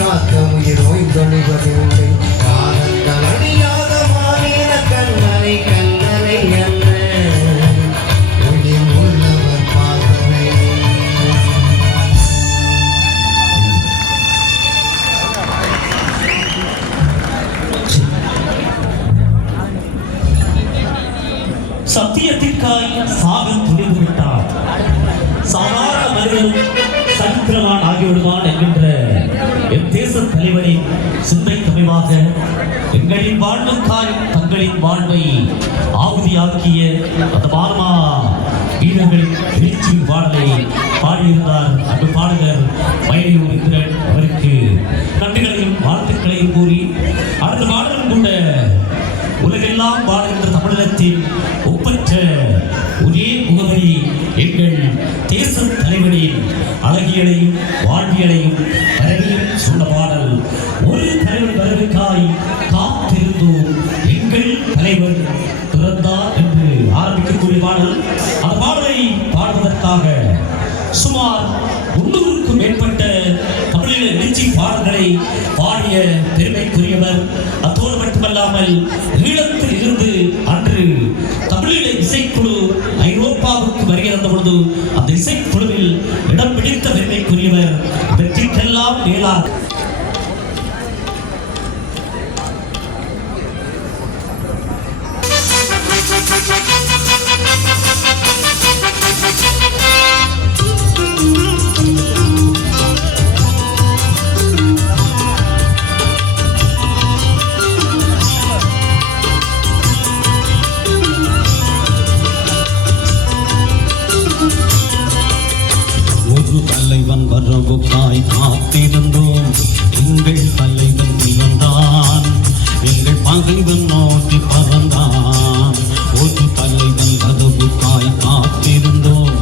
காக்க உயிர் ஓய்ந்தொழிவதில்லை. காலங்கள் அணியாத மாநில கண்ணனை கண்ணனை அல்ல ஒளியில் உள்ளவர் பாதனை. சத்தியத்திற்காய் சாக துணிந்து விட்டார். சாதாரண மனிதனும் சரித்திரவான் ஆகிவிடுவான் என்கின்ற என் தேச தலைவரின் சிந்தை தமிழாக எங்களின் வாழ்வுக்காய் தங்களின் வாழ்வை ஆகுதியாக்கிய அந்த மார்மா வீரர்களின் எழுச்சியின் பாடலை பாடியிருந்தார் அன்பு பாடகர் மயிலையூர் இந்திரன். அவருக்கு நன்றிகளையும் வாழ்த்துக்களையும் கூறி அடுத்த பாடலும் கூட உலகெல்லாம் வாழ்கின்ற தமிழகத்தில் ஒப்பற்ற ஒரே முகவரி எங்கள் தேச தலைவரின் அழகியலையும் வாழ்வியலையும் பரவியும் சொன்ன பாடல். ஒரு தலைவர் வரவுக்காய் காத்திருந்தோம் எங்கள் தலைவர் பிறந்தார் என்று ஆரம்பிக்கக்கூடிய பாடல். அந்த பாடலை பாடுவதற்காக சுமார் 300க்கும் மேற்பட்ட தமிழீழ எழுச்சி பாடல்களை பாடிய பெருமைக்குரியவர். அத்தோடு மட்டுமல்லாமல் ஈழத்தில் இருந்து அன்று தமிழீழ இசைக்குழு ஐரோப்பாவுக்கு வருகை தந்த பொழுது அந்த இசைக்குழுவில் இடம் பிடித்த பெருமைக்குரியவர். வெற்றிக்கெல்லாம் மேலாக வரவுக்காய் காத்திருந்தோம் எங்கள் தலைவன் பிறந்தான். எங்கள் பகைவன் நோக்கி பறந்தான். ஒரு தலைவன் வரவுக்காய் காத்திருந்தோம்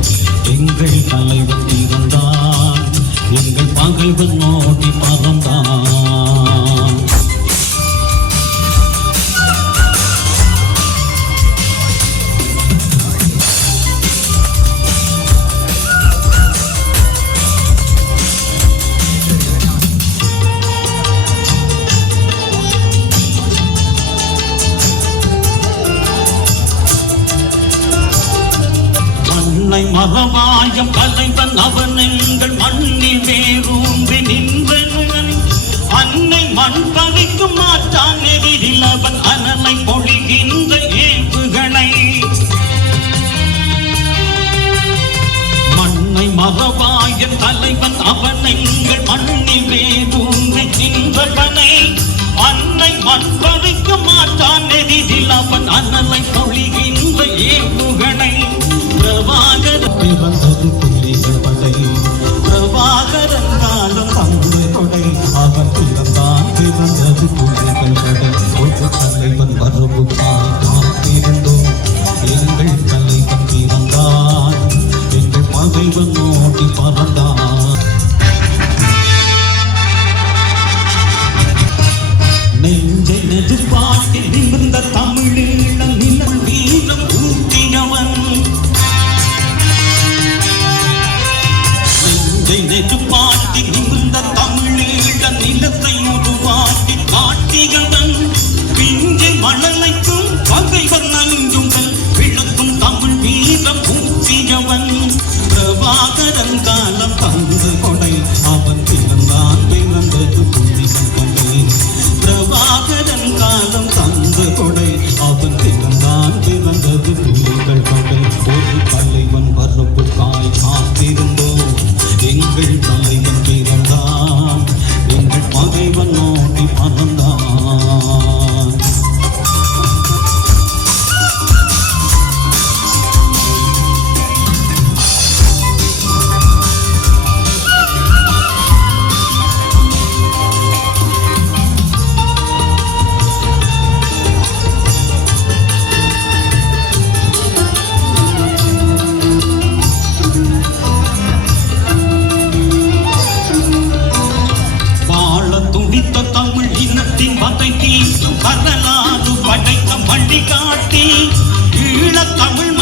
எங்கள் தலைவன் பிறந்தான். எங்கள் பகைவன் நோக்கி பறந்தான். மகமாயம் தலைவன் அவன் எங்கள் மண்ணில் வேரூன்றி நின்றவன். அன்னை மண் பகைக்கும் மாற்றான் எதிரில் அவன் அனலை பொழிகின்ற ஏவுகளை. மண்ணை மகமாயம் தலைவன் அவன் எங்கள் மண்ணில் வேரூன்றி நின்றவனை. அன்னை மண் பகைக்கும் மாற்றான் எதிரில் அவன் அனலை பொழிகின்ற ஏவுகளை. பிறந்தது புலிகள் படை பிரபாகரன் காலம் தந்து கொடை. அவன் பிறந்தான் பிறந்தது புலிகள் படை. ஒரு தலைவன் வரவுக்காய் காத்திருந்தோம் எங்கள் தலைவன் பிறந்தான். எங்கள் பகைவன் நோக்கி பறந்தான். நெஞ்சை நெஞ்சில் நிமிர்ந்த தமிழீழம் நிலம் வீரம் ஊட்டியவன். நெஞ்சு பாட்டி நிமிர்ந்த தமிழீழ நிலத்தை உருவாக்கி காட்டியவன். பிஞ்சை மணலைக்கும் பகைவன் நஞ்சுங்கள் விழுக்கும் தமிழ் வீரம் ஊற்றியவன். பிரபாகரன் காலம் தந்து கொடை. அவன் பிறந்தான் பிறந்தது புலிகள் கொடை. பிரபாகரன் காலம் தந்து கொடை. அவன் பிறந்தான் பிறந்தது புலிகள் கொடை. ஒரு தலைவன் வரவுக்காய் காத்திருந்தோம் எங்கள் தலைவன் பிறந்தான். எங்கள் பகைவன் நோக்கி பறந்தான். வரலாறு படைத்த வழி காட்டி ஈழத் தமிழ்